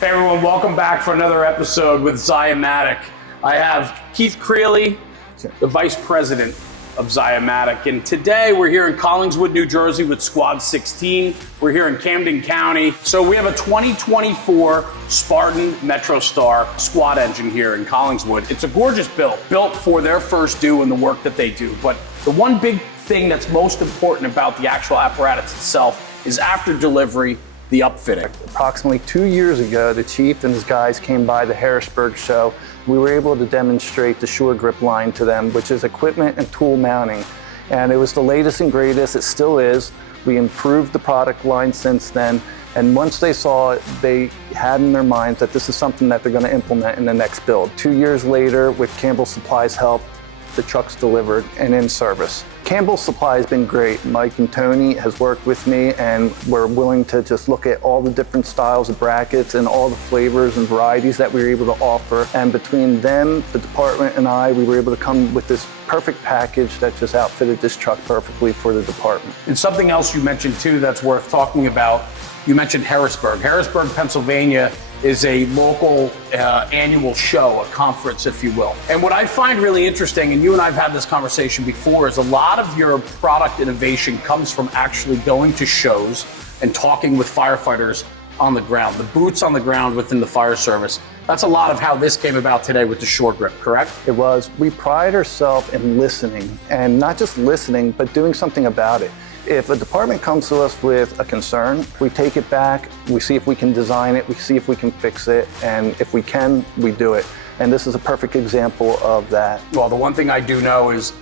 Hey everyone, welcome back for another episode with Ziamatic. I have Keith Creeley, the Vice President of Ziamatic, and today we're here in Collingswood, New Jersey with Squad 16. We're here in Camden County. So we have a 2024 Spartan MetroStar squad engine here in Collingswood. It's a gorgeous built for their first due and the work that they do. But the one big thing that's most important about the actual apparatus itself is after delivery, the upfitting. Approximately 2 years ago, the chief and his guys came by the Harrisburg show. We were able to demonstrate the Sure Grip line to them, which is equipment and tool mounting. And it was the latest and greatest, it still is. We improved the product line since then. And once they saw it, they had in their minds that this is something that they're going to implement in the next build. 2 years later, with Campbell Supply's help, the truck's delivered and in service. Campbell Supply has been great. Mike and Tony has worked with me, and we're willing to just look at all the different styles of brackets and all the flavors and varieties that we were able to offer. And between them, the department, and I, we were able to come with this perfect package that just outfitted this truck perfectly for the department. And something else you mentioned too that's worth talking about, you mentioned Harrisburg. Harrisburg, Pennsylvania is a local annual show, a conference, if you will. And what I find really interesting, and you and I have had this conversation before, is a lot of your product innovation comes from actually going to shows and talking with firefighters on the ground, the boots on the ground within the fire service. That's a lot of how this came about today with the Sure Grip, correct? It was. We pride ourselves in listening, and not just listening, but doing something about it. If a department comes to us with a concern, we take it back, we see if we can design it, we see if we can fix it, and if we can, we do it. And this is a perfect example of that. Well, the one thing I do know is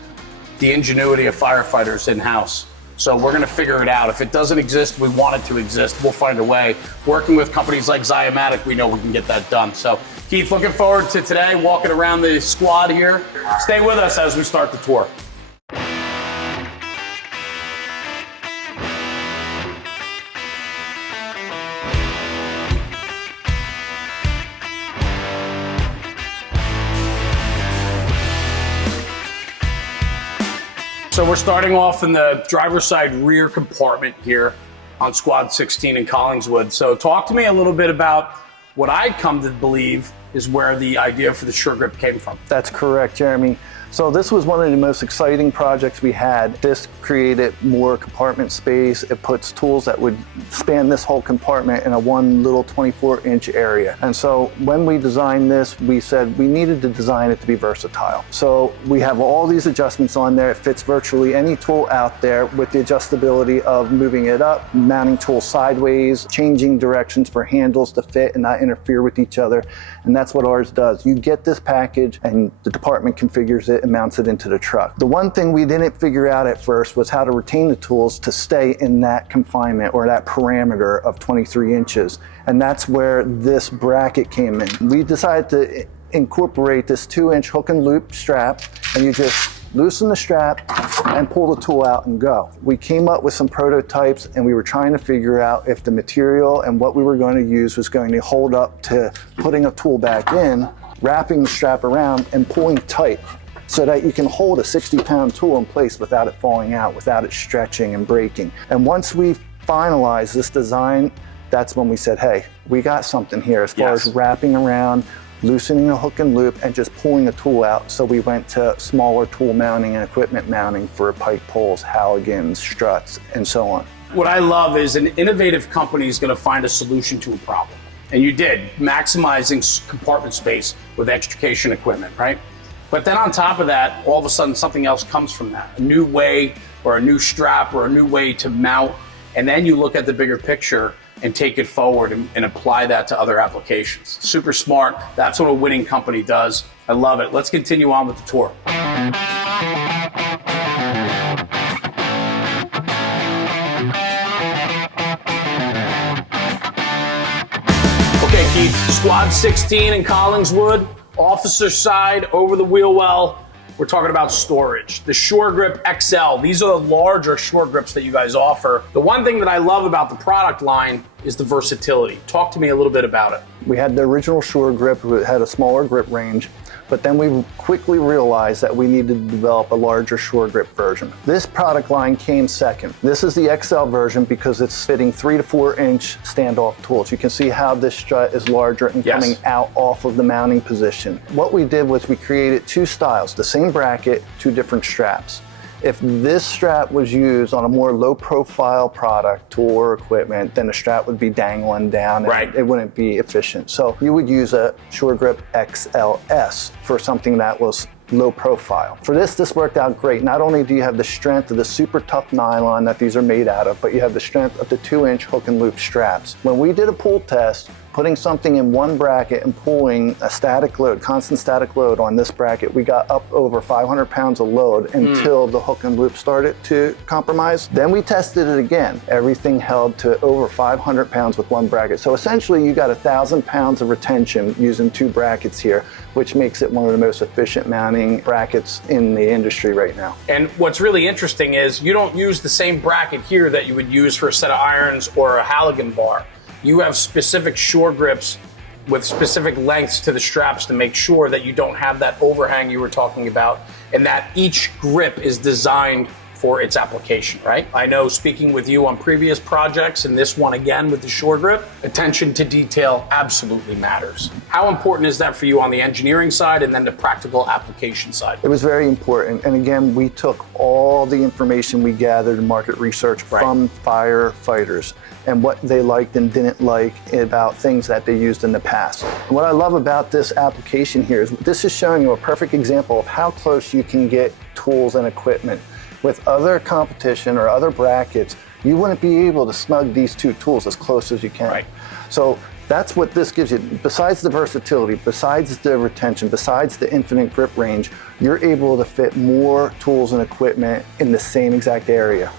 the ingenuity of firefighters in-house. So we're gonna figure it out. If it doesn't exist, we want it to exist, we'll find a way. Working with companies like Ziamatic, we know we can get that done. So Keith, looking forward to today, walking around the squad here. Stay with us as we start the tour. So we're starting off in the driver's side rear compartment here on Squad 16 in Collingswood. So talk to me a little bit about what I come to believe is where the idea for the Sure Grip came from. That's correct, Jeremy. So this was one of the most exciting projects we had. This created more compartment space. It puts tools that would span this whole compartment in a one little 24-inch area. And so when we designed this, we said we needed to design it to be versatile. So we have all these adjustments on there. It fits virtually any tool out there with the adjustability of moving it up, mounting tools sideways, changing directions for handles to fit and not interfere with each other. And that's what ours does. You get this package and the department configures it and mounts it into the truck. The one thing we didn't figure out at first was how to retain the tools to stay in that confinement or that parameter of 23 inches. And that's where this bracket came in. We decided to incorporate this 2-inch hook and loop strap, and you just loosen the strap and pull the tool out and go. We came up with some prototypes, and we were trying to figure out if the material and what we were going to use was going to hold up to putting a tool back in, wrapping the strap around and pulling tight so that you can hold a 60-pound tool in place without it falling out, without it stretching and breaking. And once we finalized this design, that's when we said, hey, we got something here as far as wrapping around, loosening the hook and loop, and just pulling the tool out. So we went to smaller tool mounting and equipment mounting for pike poles, Halligans, struts, and so on. What I love is an innovative company is gonna find a solution to a problem. And you did, maximizing compartment space with extrication equipment, right? But then on top of that, all of a sudden something else comes from that. A new way or a new strap or a new way to mount. And then you look at the bigger picture and take it forward and apply that to other applications. Super smart. That's what a winning company does. I love it. Let's continue on with the tour. Okay, Keith, Squad 16 in Collingswood. Officer side, over the wheel well, we're talking about storage. The Sure Grip XL, these are the larger Sure Grips that you guys offer. The one thing that I love about the product line is the versatility. Talk to me a little bit about it. We had the original Sure Grip, it had a smaller grip range. but then we quickly realized that we needed to develop a larger shore grip version. This product line came second. This is the XL version because it's fitting 3 to 4 inch standoff tools. You can see how this strut is larger and coming out off of the mounting position. What we did was we created 2 styles, the same bracket, 2 different straps. If this strap was used on a more low profile product, tool or equipment, then the strap would be dangling down and it wouldn't be efficient. So you would use a Shore Grip XLS for something that was low profile. For this worked out great. Not only do you have the strength of the super tough nylon that these are made out of, but you have the strength of the 2-inch hook and loop straps. When we did a pull test, putting something in one bracket and pulling a static load, constant static load on this bracket, we got up over 500 pounds of load until the hook and loop started to compromise. Then we tested it again. Everything held to over 500 pounds with one bracket. So essentially you got 1,000 pounds of retention using 2 brackets here, which makes it one of the most efficient mounting brackets in the industry right now. And what's really interesting is you don't use the same bracket here that you would use for a set of irons or a Halligan bar. You have specific shore grips with specific lengths to the straps to make sure that you don't have that overhang you were talking about, and that each grip is designed for its application, right? I know, speaking with you on previous projects and this one again with the shore grip, attention to detail absolutely matters. How important is that for you on the engineering side and then the practical application side? It was very important. And again, we took all the information we gathered in market research from firefighters and what they liked and didn't like about things that they used in the past. And what I love about this application here is this is showing you a perfect example of how close you can get tools and equipment. With other competition or other brackets, you wouldn't be able to snug these 2 tools as close as you can. So that's what this gives you. Besides the versatility, besides the retention, besides the infinite grip range, you're able to fit more tools and equipment in the same exact area.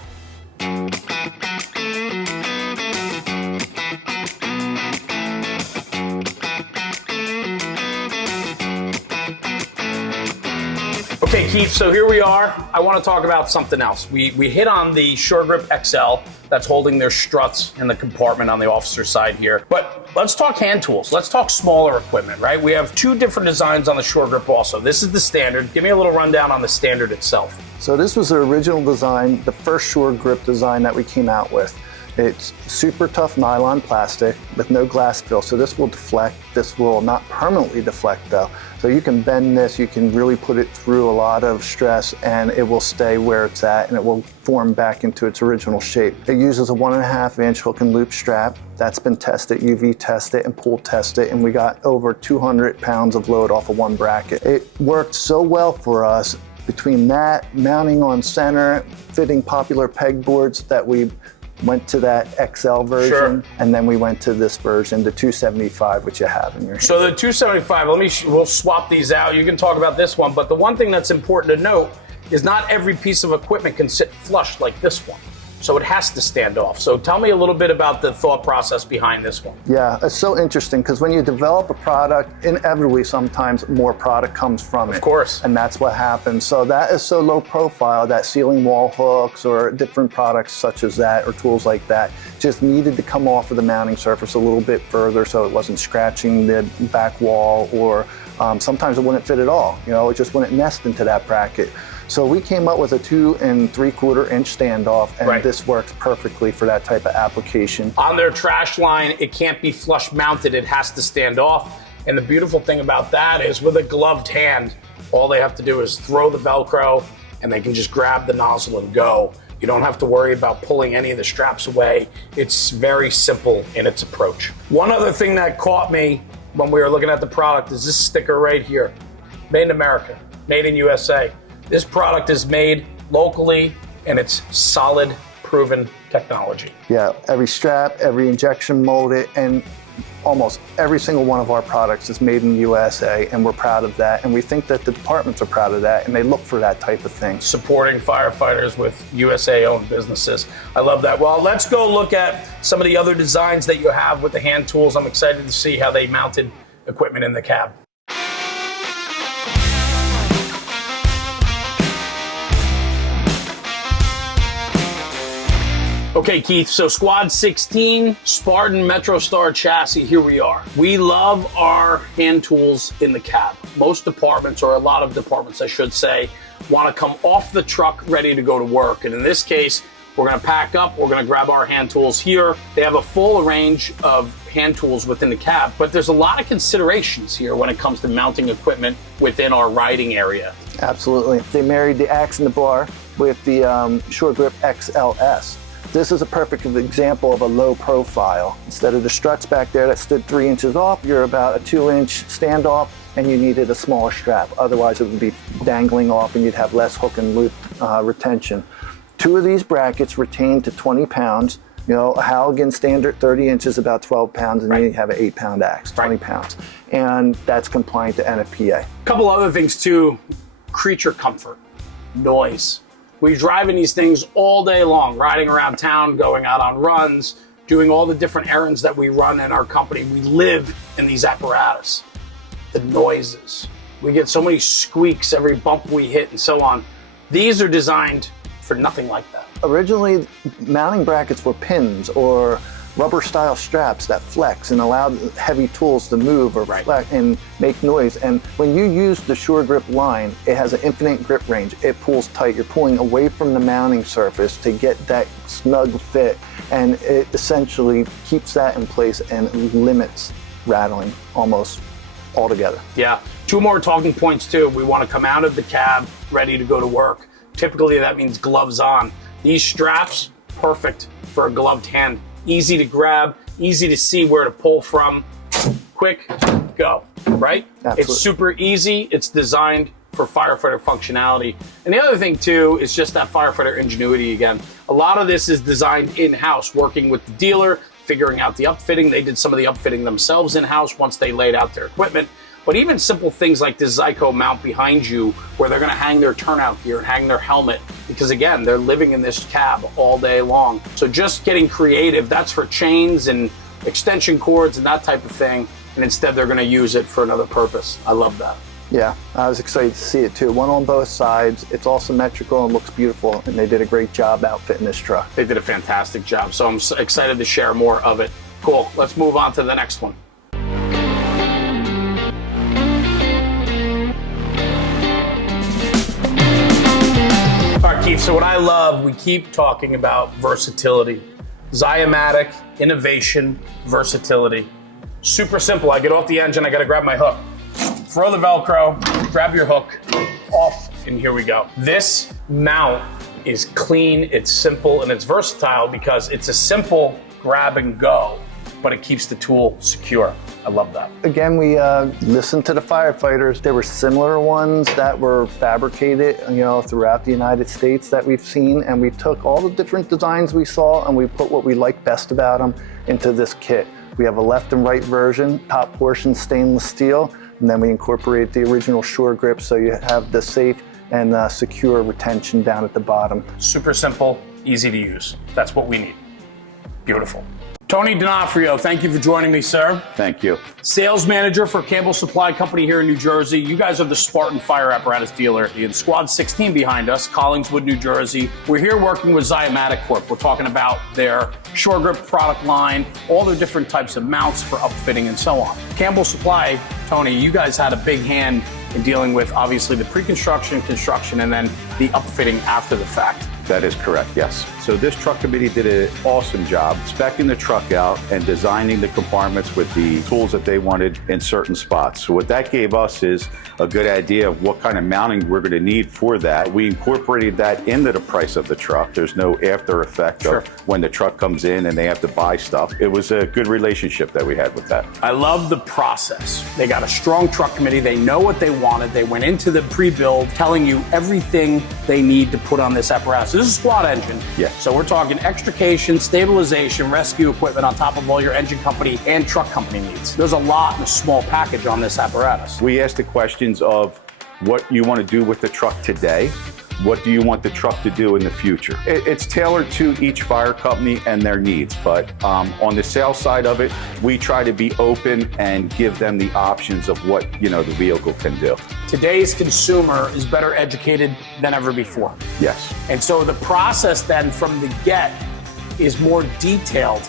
Okay, Keith, so here we are. I want to talk about something else. We hit on the Shore Grip XL that's holding their struts in the compartment on the officer side here. But let's talk hand tools. Let's talk smaller equipment, right? We have 2 different designs on the Shore Grip also. This is the standard. Give me a little rundown on the standard itself. So this was the original design, the first Shore Grip design that we came out with. It's super tough nylon plastic with no glass fill, so this will deflect. This will not permanently deflect though. So you can bend this, you can really put it through a lot of stress and it will stay where it's at and it will form back into its original shape. It uses a 1.5-inch hook and loop strap. That's been tested, UV tested and pull tested, and we got over 200 pounds of load off of one bracket. It worked so well for us between that, mounting on center, fitting popular pegboards, that we went to that XL version, and then we went to this version, the 275, which you have in your hand. So the 275, we'll swap these out. You can talk about this one, but the one thing that's important to note is not every piece of equipment can sit flush like this one. So it has to stand off. So tell me a little bit about the thought process behind this one. Yeah, it's so interesting because when you develop a product, inevitably sometimes more product comes from it. Of course. And that's what happens. So that is so low profile that ceiling wall hooks or different products such as that or tools like that just needed to come off of the mounting surface a little bit further so it wasn't scratching the back wall, or sometimes it wouldn't fit at all. You know, it just wouldn't nest into that bracket. So we came up with a 2 3/4-inch standoff, and this works perfectly for that type of application. On their trash line, it can't be flush mounted, it has to stand off. And the beautiful thing about that is with a gloved hand, all they have to do is throw the Velcro and they can just grab the nozzle and go. You don't have to worry about pulling any of the straps away. It's very simple in its approach. One other thing that caught me when we were looking at the product is this sticker right here. Made in America, made in USA. This product is made locally and it's solid, proven technology. Yeah, every strap, every injection molded, and almost every single one of our products is made in the USA, and we're proud of that. And we think that the departments are proud of that, and they look for that type of thing. Supporting firefighters with USA-owned businesses. I love that. Well, let's go look at some of the other designs that you have with the hand tools. I'm excited to see how they mounted equipment in the cab. Okay, Keith, so Squad 16, Spartan MetroStar chassis, here we are. We love our hand tools in the cab. Most departments, or a lot of departments, I should say, want to come off the truck ready to go to work. And in this case, we're going to pack up, we're going to grab our hand tools here. They have a full range of hand tools within the cab, but there's a lot of considerations here when it comes to mounting equipment within our riding area. Absolutely. They married the axe and the bar with the Shore Grip XLS. This is a perfect example of a low profile. Instead of the struts back there that stood 3 inches off, you're about a 2-inch standoff, and you needed a smaller strap. Otherwise, it would be dangling off and you'd have less hook and loop retention. 2 of these brackets retain to 20 pounds. You know, a Halligan standard 30 inches, about 12 pounds, and then you have an 8-pound axe, 20 pounds. And that's compliant to NFPA. A couple other things too, creature comfort, noise. We're driving these things all day long, riding around town, going out on runs, doing all the different errands that we run in our company. We live in these apparatus. The noises. We get so many squeaks every bump we hit and so on. These are designed for nothing like that. Originally, mounting brackets were pins or rubber style straps that flex and allowed heavy tools to move or flex and make noise. And when you use the Shore Grip line, it has an infinite grip range. It pulls tight. You're pulling away from the mounting surface to get that snug fit. And it essentially keeps that in place and limits rattling almost altogether. Yeah. 2 more talking points too. We want to come out of the cab ready to go to work. Typically that means gloves on. These straps, perfect for a gloved hand. Easy to grab, easy to see where to pull from. Quick, go, right? Absolutely. It's super easy. It's designed for firefighter functionality. And the other thing too is just that firefighter ingenuity again. A lot of this is designed in-house, working with the dealer, figuring out the upfitting. They did some of the upfitting themselves in-house once they laid out their equipment. But even simple things like this Zyco mount behind you, where they're gonna hang their turnout gear and hang their helmet, because again, they're living in this cab all day long. So just getting creative, that's for chains and extension cords and that type of thing. And instead they're gonna use it for another purpose. I love that. Yeah, I was excited to see it too. One on both sides. It's all symmetrical and looks beautiful, and they did a great job outfitting this truck. They did a fantastic job, so I'm excited to share more of it. Cool, let's move on to the next one. All right, Keith, so what I love, we keep talking about versatility. Ziamatic, innovation, versatility. Super simple. I get off the engine, I gotta grab my hook. Throw the Velcro, grab your hook, off, and here we go. This mount is clean, it's simple, and it's versatile because it's a simple grab and go, but it keeps the tool secure. I love that. Again, we listened to the firefighters. There were similar ones that were fabricated, throughout the United States that we've seen, and we took all the different designs we saw and we put what we liked best about them into this kit. We have a left and right version, top portion stainless steel, and then we incorporate the original Shore Grip so you have the safe and secure retention down at the bottom. Super simple, easy to use. That's what we need. Beautiful. Tony D'Onofrio, thank you for joining me, sir. Thank you. Sales manager for Campbell Supply Company here in New Jersey. You guys are the Spartan Fire Apparatus dealer in Squad 16 behind us, Collingswood, New Jersey. We're here working with Ziamatic Corp. We're talking about their Shore Grip product line, all their different types of mounts for upfitting and so on. Campbell Supply, Tony, you guys had a big hand in dealing with obviously the pre-construction, construction, and then the upfitting after the fact. That is correct, yes. So this truck committee did an awesome job speccing the truck out and designing the compartments with the tools that they wanted in certain spots. So what that gave us is a good idea of what kind of mounting we're going to need for that. We incorporated that into the price of the truck. There's no after effect of when the truck comes in and they have to buy stuff. It was a good relationship that we had with that. I love the process. They got a strong truck committee. They know what they wanted. They went into the pre-build telling you everything they need to put on this apparatus. This is a squad engine. Yeah. So we're talking extrication, stabilization, rescue equipment on top of all your engine company and truck company needs. There's a lot in a small package on this apparatus. We asked the questions of what you want to do with the truck today. What do you want the truck to do in the future? It's tailored to each fire company and their needs, but on the sales side of it, we try to be open and give them the options of what the vehicle can do. Today's consumer is better educated than ever before. Yes. And so the process then from the get is more detailed,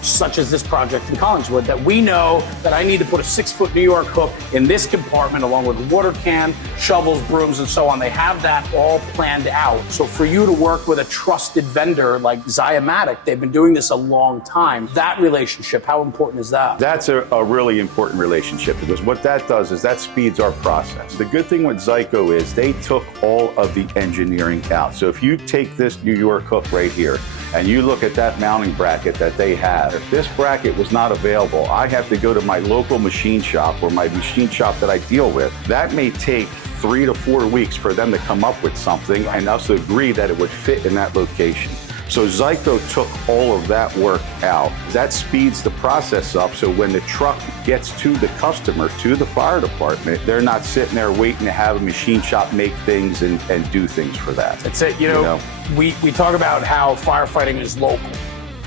such as this project in Collingswood, that we know that I need to put a 6-foot New York hook in this compartment along with a water can, shovels, brooms, and so on. They have that all planned out. So for you to work with a trusted vendor like Ziamatic, they've been doing this a long time. That relationship, how important is that? That's a really important relationship, because what that does is that speeds our process. The good thing with Zyco is they took all of the engineering out. So if you take this New York hook right here, and you look at that mounting bracket that they have, if this bracket was not available, I have to go to my local machine shop or my machine shop that I deal with. That may take 3 to 4 weeks for them to come up with something and us to agree that it would fit in that location. So Zyco took all of that work out. That speeds the process up, so when the truck gets to the customer, to the fire department, they're not sitting there waiting to have a machine shop make things and do things for that. That's it. You know, we talk about how firefighting is local,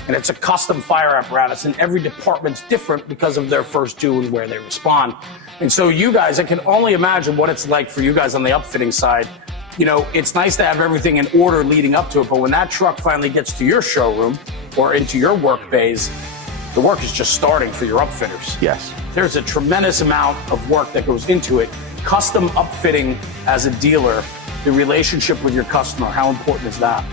and it's a custom fire apparatus, and every department's different because of their first due and where they respond. And so you guys, I can only imagine what it's like for you guys on the upfitting side. You know, it's nice to have everything in order leading up to it, but when that truck finally gets to your showroom or into your work bays, the work is just starting for your upfitters. Yes. There's a tremendous amount of work that goes into it. Custom upfitting as a dealer, the relationship with your customer, how important is that?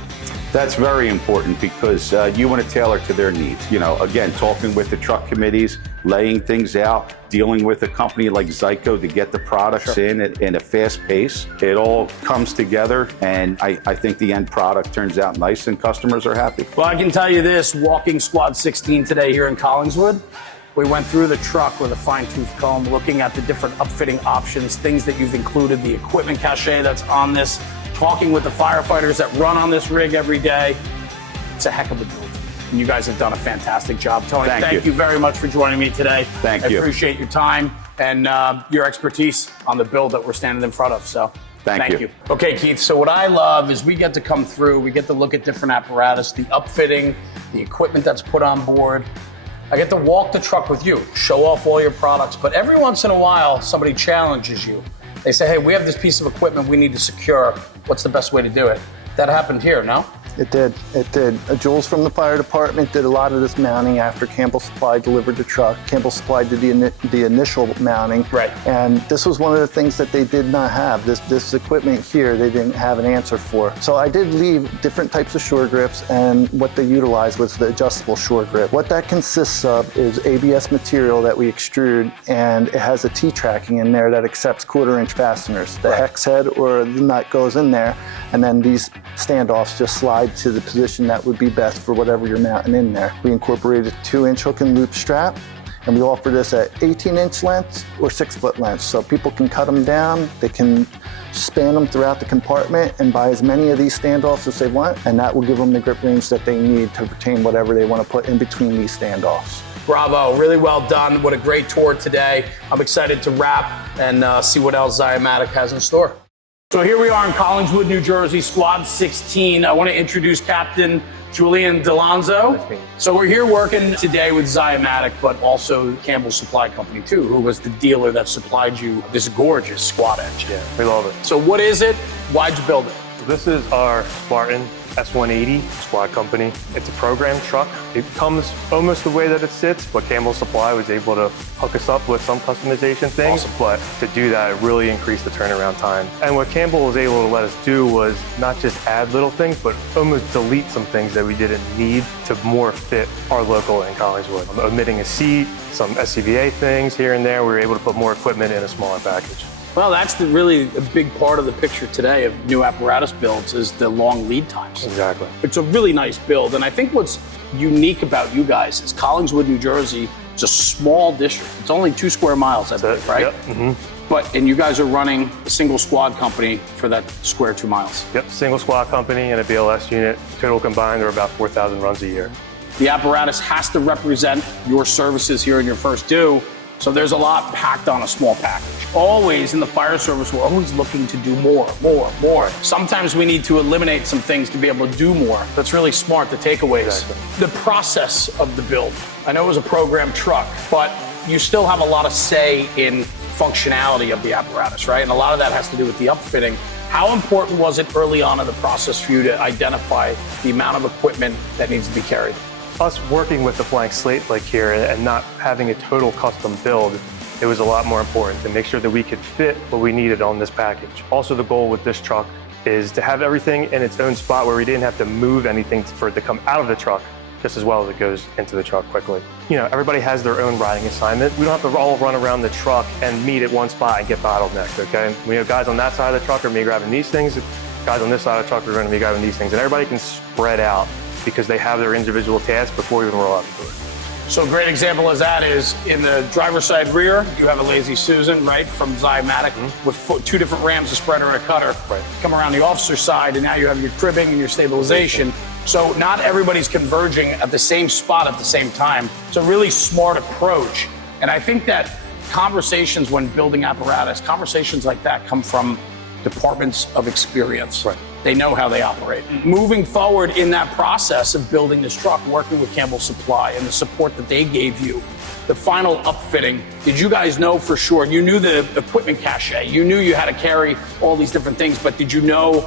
That's very important, because you want to tailor to their needs. You know, again, talking with the truck committees, laying things out, dealing with a company like Zyco to get the products in a fast pace. It all comes together, and I think the end product turns out nice and customers are happy. Well, I can tell you this, walking Squad 16 today here in Collingswood, we went through the truck with a fine-tooth comb, looking at the different upfitting options, things that you've included, the equipment cachet that's on this, talking with the firefighters that run on this rig every day. It's a heck of a build. And you guys have done a fantastic job. Tony, thank you very much for joining me today. Thank you. I appreciate your time and your expertise on the build that we're standing in front of. So thank you. Okay, Keith, so what I love is we get to come through, we get to look at different apparatus, the upfitting, the equipment that's put on board. I get to walk the truck with you, show off all your products, but every once in a while, somebody challenges you. They say, hey, we have this piece of equipment we need to secure. What's the best way to do it? That happened here, no? It did. It did. Jules from the fire department did a lot of this mounting after Campbell Supply delivered the truck. Campbell Supply did the initial mounting. Right. And this was one of the things that they did not have. This equipment here, they didn't have an answer for. So I did leave different types of shore grips, and what they utilized was the adjustable shore grip. What that consists of is ABS material that we extrude, and it has a T-tracking in there that accepts 1/4-inch fasteners. The hex head or the nut goes in there, and then these standoffs just slide to the position that would be best for whatever you're mounting in there. We incorporated a 2-inch hook and loop strap, and we offer this at 18-inch lengths or 6-foot lengths, so people can cut them down, they can span them throughout the compartment and buy as many of these standoffs as they want, and that will give them the grip range that they need to retain whatever they want to put in between these standoffs. Bravo, really well done. What a great tour today. I'm excited to wrap and see what else Ziamatic has in store. So here we are in Collingswood, New Jersey, Squad 16. I want to introduce Captain Julian Delonzo. So we're here working today with Ziamatic, but also Campbell Supply Company too, who was the dealer that supplied you this gorgeous Squad engine. Yeah, we love it. So what is it? Why'd you build it? This is our Spartan S180 Squad Company. It's a program truck. It comes almost the way that it sits, but Campbell Supply was able to hook us up with some customization things. Awesome. But to do that, it really increased the turnaround time. And what Campbell was able to let us do was not just add little things, but almost delete some things that we didn't need to more fit our local in Collingswood. Omitting a seat, some SCBA things here and there, we were able to put more equipment in a smaller package. Well, that's really a big part of the picture today of new apparatus builds is the long lead times. Exactly. It's a really nice build. And I think what's unique about you guys is Collingswood, New Jersey, it's a small district. It's only 2 square miles, I believe, right? Yep. Mm-hmm. And you guys are running a single squad company for that square 2 miles. Yep, single squad company and a BLS unit. Total combined are about 4,000 runs a year. The apparatus has to represent your services here in your first due. So there's a lot packed on a small package. Always in the fire service, we're always looking to do more. Sometimes we need to eliminate some things to be able to do more. That's really smart, the takeaways. Exactly. The process of the build. I know it was a program truck, but you still have a lot of say in functionality of the apparatus, right? And a lot of that has to do with the upfitting. How important was it early on in the process for you to identify the amount of equipment that needs to be carried? Us working with the blank slate like here and not having a total custom build, it was a lot more important to make sure that we could fit what we needed on this package. Also, the goal with this truck is to have everything in its own spot where we didn't have to move anything for it to come out of the truck just as well as it goes into the truck quickly. You know, everybody has their own riding assignment. We don't have to all run around the truck and meet at one spot and get bottlenecked, okay? We have guys on that side of the truck are me grabbing these things, guys on this side of the truck are gonna be grabbing these things, and everybody can spread out because they have their individual tasks before we even roll out the door. So a great example of that is in the driver's side rear, you have a Lazy Susan, right, from Ziamatic with two different rams, a spreader and a cutter. Right. Come around the officer side, and now you have your cribbing and your stabilization. So not everybody's converging at the same spot at the same time. It's a really smart approach. And I think that conversations when building apparatus, conversations like that come from departments of experience. Right. They know how they operate. Moving forward in that process of building this truck, working with Campbell Supply and the support that they gave you, the final upfitting, did you guys know for sure? You knew the equipment cache, you knew you had to carry all these different things, but did you know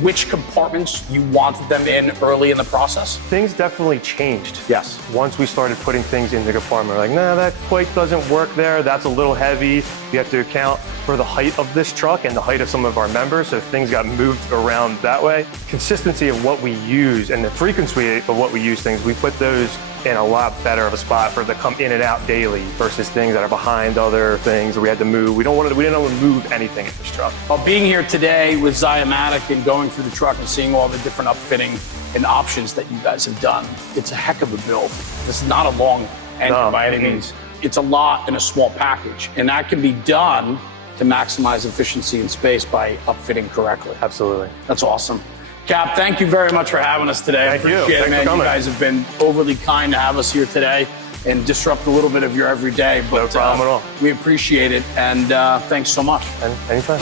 which compartments you wanted them in early in the process? Things definitely changed. Yes. Once we started putting things in the compartment, we're like, nah, that quite doesn't work there. That's a little heavy. You have to account for the height of this truck and the height of some of our members, so things got moved around that way. Consistency of what we use and the frequency of what we use things, we put those in a lot better of a spot for them to come in and out daily versus things that are behind other things that we had to move. We didn't want to move anything in this truck. Well, being here today with Ziamatic and going through the truck and seeing all the different upfitting and options that you guys have done, it's a heck of a build. This is not a long engine by any means. It's a lot in a small package, and that can be done to maximize efficiency and space by upfitting correctly. Absolutely. That's awesome. Cap, thank you very much for having us today. Thank you. I appreciate it, Thanks man. for coming. You guys have been overly kind to have us here today and disrupt a little bit of your everyday. But, No problem at all. We appreciate it, and thanks so much. And anytime.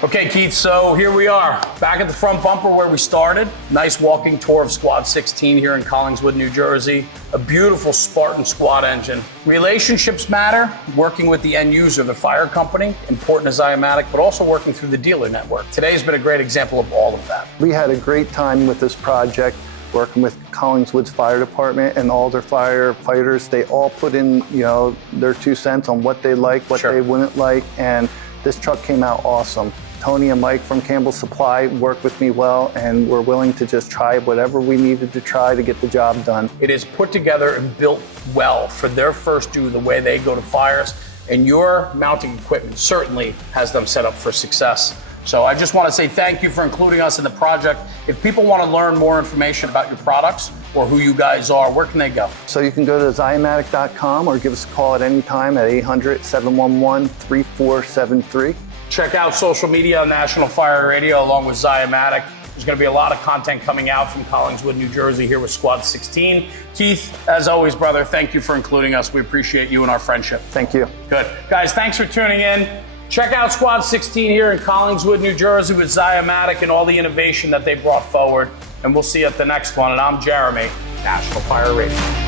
Okay, Keith, so here we are, back at the front bumper where we started. Nice walking tour of Squad 16 here in Collingswood, New Jersey. A beautiful Spartan squad engine. Relationships matter, working with the end user, the fire company, important as Ziamatic, but also working through the dealer network. Today's been a great example of all of that. We had a great time with this project, working with Collingswood Fire Department and all their firefighters. They all put in, their 2 cents on what they like, what Sure. they wouldn't like, and this truck came out awesome. Tony and Mike from Campbell Supply worked with me well, and were willing to just try whatever we needed to try to get the job done. It is put together and built well for their first due, the way they go to fires, and your mounting equipment certainly has them set up for success. So I just want to say thank you for including us in the project. If people want to learn more information about your products or who you guys are, where can they go? So you can go to Ziamatic.com or give us a call at any time at 800-711-3473. Check out social media on National Fire Radio along with Ziamatic. There's going to be a lot of content coming out from Collingswood, New Jersey here with Squad 16. Keith, as always, brother, thank you for including us. We appreciate you and our friendship. Thank you. Good. Guys, thanks for tuning in. Check out Squad 16 here in Collingswood, New Jersey with Ziamatic and all the innovation that they brought forward. And we'll see you at the next one. And I'm Jeremy, National Fire Radio.